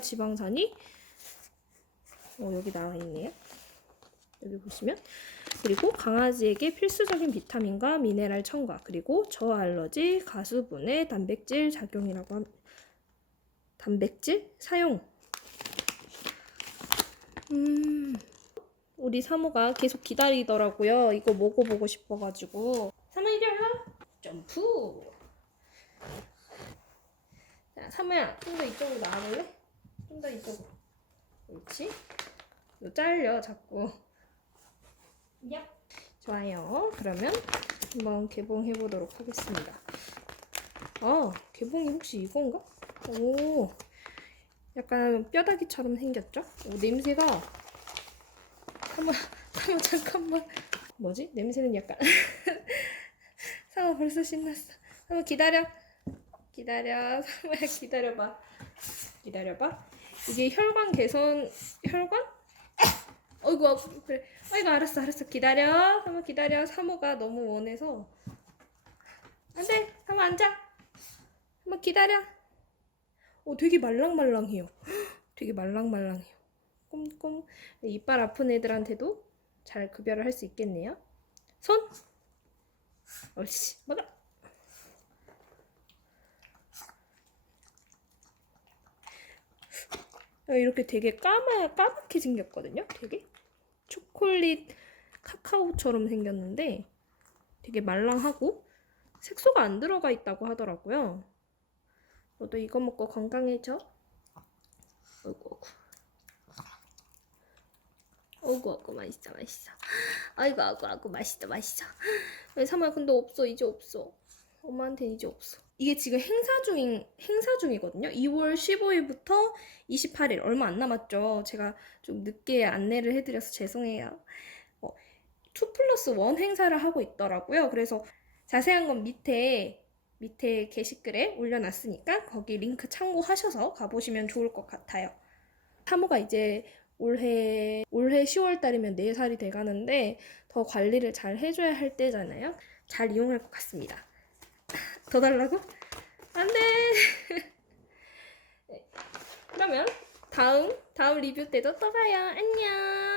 지방산이 어, 여기 나와 있네요. 여기 보시면 그리고 강아지에게 필수적인 비타민과 미네랄 첨가 그리고 저알러지 가수분해 단백질 작용이라고 합니다. 단백질 사용. 음, 우리 사모가 계속 기다리더라고요. 이거 먹어보고 싶어가지고. 사모 이리 와. 점프. 자, 사모야, 좀 더 이쪽으로 나와볼래? 좀 더 이쪽으로. 그렇지? 너 잘려, 자꾸. 야. 좋아요. 그러면 한번 개봉해 보도록 하겠습니다. 아, 개봉이 혹시 이건가? 오, 약간 뼈다귀처럼 생겼죠? 오, 냄새가 한번, 한번 잠깐만. 뭐지? 냄새는 약간. 상아 벌써 신났어. 한번 기다려. 기다려. 상아야 기다려봐. 기다려봐. 이게 혈관 개선, 혈관? 어이구, 어이구, 그래. 아이고, 알았어, 알았어. 기다려. 한번 기다려. 사모가 너무 원해서. 안 돼. 한번 앉아. 한번 기다려. 오, 되게 말랑말랑해요. 되게 말랑말랑해요. 꼼꼼. 이빨 아픈 애들한테도 잘 급여를 할 수 있겠네요. 손. 옳지. 먹어. 이렇게 되게 까마, 까맣게 생겼거든요. 되게. 초콜릿 카카오처럼 생겼는데 되게 말랑하고 색소가 안 들어가 있다고 하더라고요. 너도 이거 먹고 건강해져. 어구 어구. 어구 어구 맛있어 맛있어. 아이고 아이고 아이고 맛있어 맛있어. 왜 사마 근데 없어 이제 없어. 엄마한테 이제 없어. 이게 지금 행사 중인 행사 중이거든요. 2월 15일부터 28일 얼마 안 남았죠. 제가 좀 늦게 안내를 해드려서 죄송해요. 어, 2 플러스 1 행사를 하고 있더라고요. 그래서 자세한 건 밑에 밑에 게시글에 올려놨으니까 거기 링크 참고하셔서 가보시면 좋을 것 같아요. 사모가 이제 올해 올해 10월 달이면 4살이 돼 가는데 더 관리를 잘 해줘야 할 때잖아요. 잘 이용할 것 같습니다. 더 달라고? 안 돼! 네. 그러면 다음, 다음 리뷰 때도 또 봐요. 안녕!